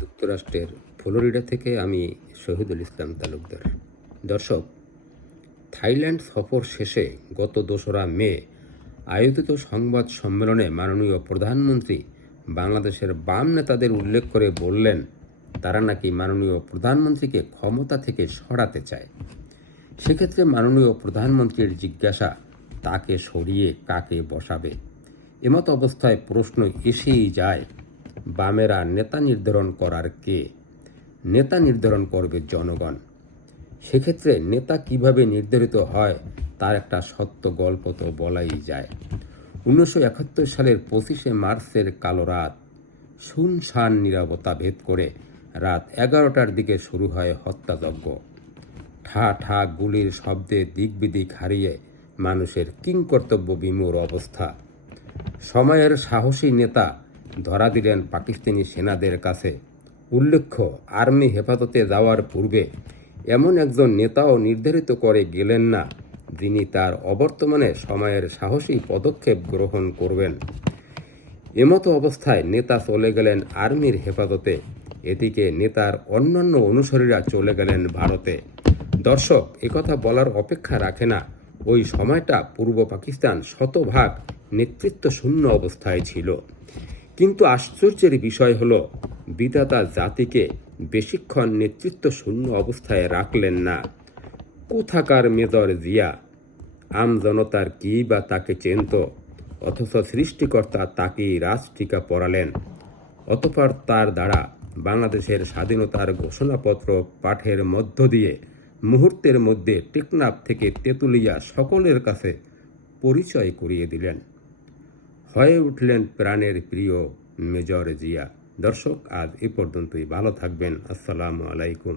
যুক্তরাষ্ট্রের ফ্লোরিডা থেকে আমি শহীদুল ইসলাম তালুকদার। দর্শক, থাইল্যান্ড সফর শেষে গত 2রা মে আয়োজিত সংবাদ সম্মেলনে মাননীয় প্রধানমন্ত্রী বাংলাদেশের বাম নেতাদের উল্লেখ করে বললেন, তারা নাকি মাননীয় প্রধানমন্ত্রীকে ক্ষমতা থেকে সরাতে চায়। সেক্ষেত্রে মাননীয় প্রধানমন্ত্রীর জিজ্ঞাসা, তাকে সরিয়ে কাকে বসাবে? এমত অবস্থায় প্রশ্ন এসেই যায়, বামেরা নেতা নির্ধারণ করার কে? নেতা নির্ধারণ করবে জনগণ। সেক্ষেত্রে নেতা কিভাবে নির্ধারিত হয় তার একটা সত্য গল্প তো বলাই যায়। 1971 সালের 25শে মার্চের কালো রাত, শুনশান নীরবতা ভেদ করে রাত 11টার দিকে শুরু হয় হত্যাযজ্ঞ। ঠা ঠা গুলির শব্দে দিকবিদিক হারিয়ে মানুষের কিংকর্তব্য বিমূঢ় অবস্থা। সময়ের সাহসী নেতা ধরা দিলেন পাকিস্তানি সেনাদের কাছে। উল্লেখ্য, আর্মি হেফাজতে যাওয়ার পূর্বে এমন একজন নেতাও নির্ধারিত করে গেলেন না, যিনি তার অবর্তমানে সময়ের সাহসী পদক্ষেপ গ্রহণ করবেন। এমতো অবস্থায় নেতা চলে গেলেন আর্মির হেফাজতে। এদিকে নেতার অন্যান্য অনুসারীরা চলে গেলেন ভারতে। দর্শক, একথা বলার অপেক্ষা রাখে না, ওই সময়টা পূর্ব পাকিস্তান শতভাগ নেতৃত্ব শূন্য অবস্থায় ছিল। কিন্তু আশ্চর্যের বিষয় হলো, বিধাতা জাতিকে বেশিক্ষণ নেতৃত্ব শূন্য অবস্থায় রাখলেন না। কোথাকার মেজর জিয়া? আমজনতার কি বা তাকে চেনত? অথচ সৃষ্টিকর্তা তাকেই রাজটিকা পরালেন। অতঃপর তার দ্বারা বাংলাদেশের স্বাধীনতার ঘোষণাপত্র পাঠের মধ্য দিয়ে মুহূর্তের মধ্যে টেকনাফ থেকে তেঁতুলিয়া সকলের কাছে পরিচয় করিয়ে দিলেন। হয়ে উঠলেন প্রাণের প্রিয় মেজর জিয়া। দর্শক, আজ এ পর্যন্তই। ভালো থাকবেন। আসসালামু আলাইকুম।